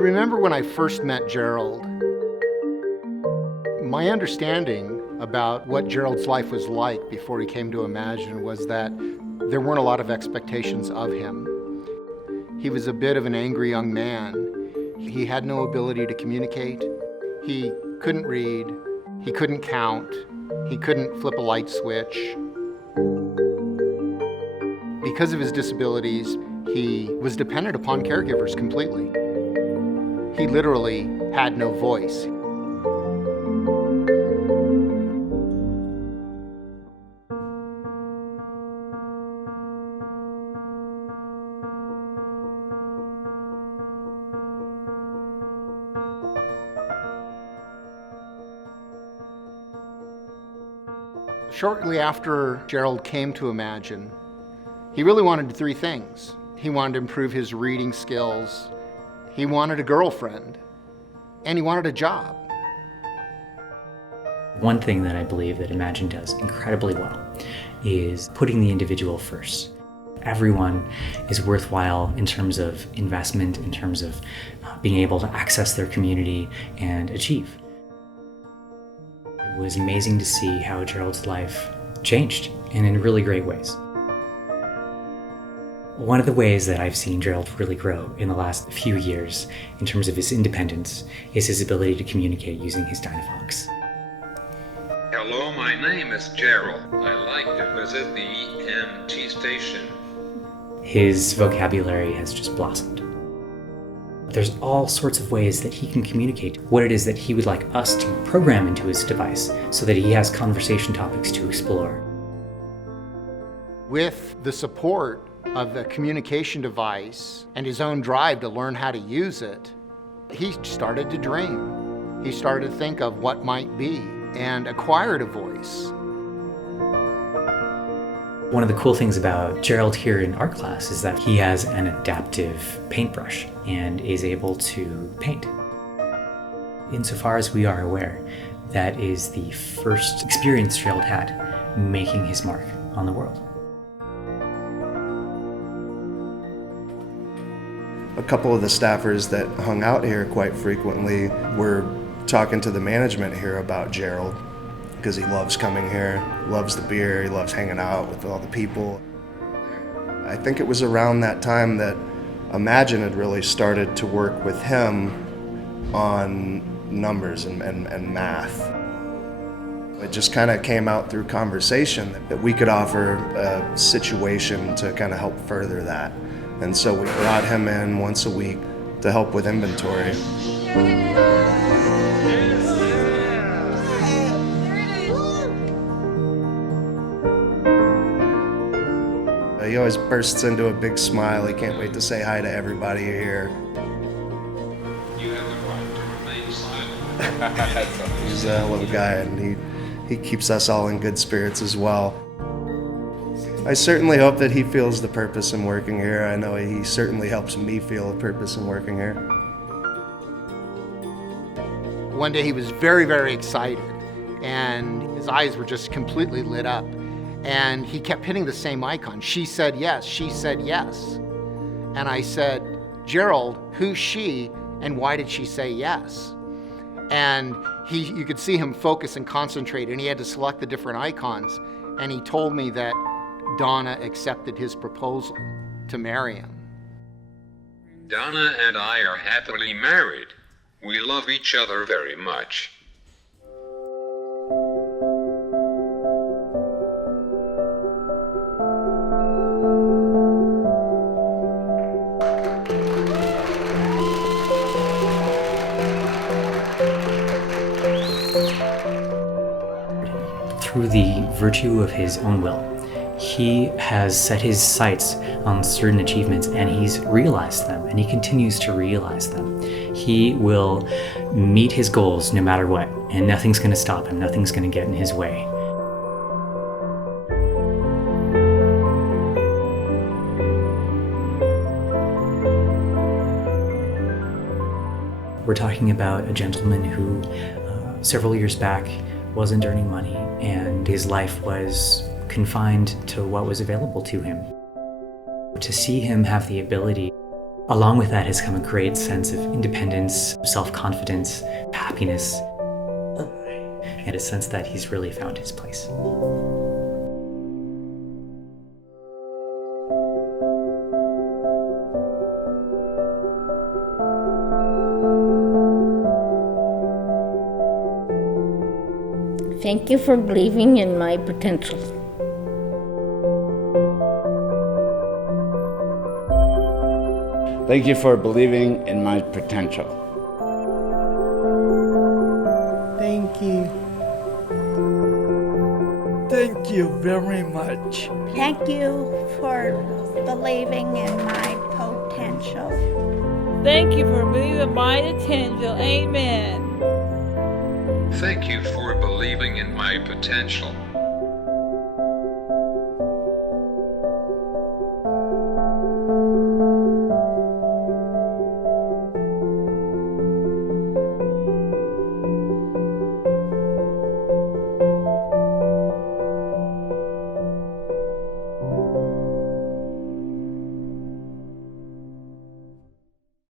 remember when I first met Gerald, my understanding about what Gerald's life was like before he came to Imagine was that there weren't a lot of expectations of him. He was a bit of an angry young man. He had no ability to communicate. He couldn't read. He couldn't count. He couldn't flip a light switch. Because of his disabilities, he was dependent upon caregivers completely. He literally had no voice. Shortly after Gerald came to Imagine, he really wanted three things. He wanted to improve his reading skills, he wanted a girlfriend, and he wanted a job. One thing that I believe that Imagine does incredibly well is putting the individual first. Everyone is worthwhile in terms of investment, in terms of being able to access their community and achieve. It was amazing to see how Gerald's life changed, and in really great ways. One of the ways that I've seen Gerald really grow in the last few years in terms of his independence is his ability to communicate using his Dynavox. Hello, my name is Gerald. I like to visit the EMT station. His vocabulary has just blossomed. There's all sorts of ways that he can communicate what it is that he would like us to program into his device so that he has conversation topics to explore. With the support of a communication device and his own drive to learn how to use it, he started to dream. He started to think of what might be and acquired a voice. One of the cool things about Gerald here in art class is that he has an adaptive paintbrush and is able to paint. Insofar as we are aware, that is the first experience Gerald had making his mark on the world. A couple of the staffers that hung out here quite frequently were talking to the management here about Gerald because he loves coming here, loves the beer, he loves hanging out with all the people. I think it was around that time that Imagine had really started to work with him on numbers and math. It just kind of came out through conversation that we could offer a situation to kind of help further that. And so we brought him in once a week to help with inventory. He always bursts into a big smile. He can't wait to say hi to everybody here. You have the right to remain silent. He's a little guy, and he keeps us all in good spirits as well. I certainly hope that he feels the purpose in working here. I know he certainly helps me feel a purpose in working here. One day he was very, very excited, and his eyes were just completely lit up. And he kept hitting the same icon. She said yes, she said yes. And I said, Gerald, who's she, and why did she say yes? And you could see him focus and concentrate, and he had to select the different icons. And he told me that Donna accepted his proposal to marry him. Donna and I are happily married. We love each other very much. Through the virtue of his own will, he has set his sights on certain achievements, and he's realized them, and he continues to realize them. He will meet his goals no matter what, and nothing's going to stop him, nothing's going to get in his way. We're talking about a gentleman who several years back wasn't earning money, and his life was confined to what was available to him. To see him have the ability Along with that has come a great sense of independence, self-confidence, happiness, and a sense that he's really found his place. Thank you for believing in my potential. Thank you for believing in my potential. Thank you. Thank you very much. Thank you for believing in my potential. Thank you for believing my potential. Amen. Thank you for believing in my potential.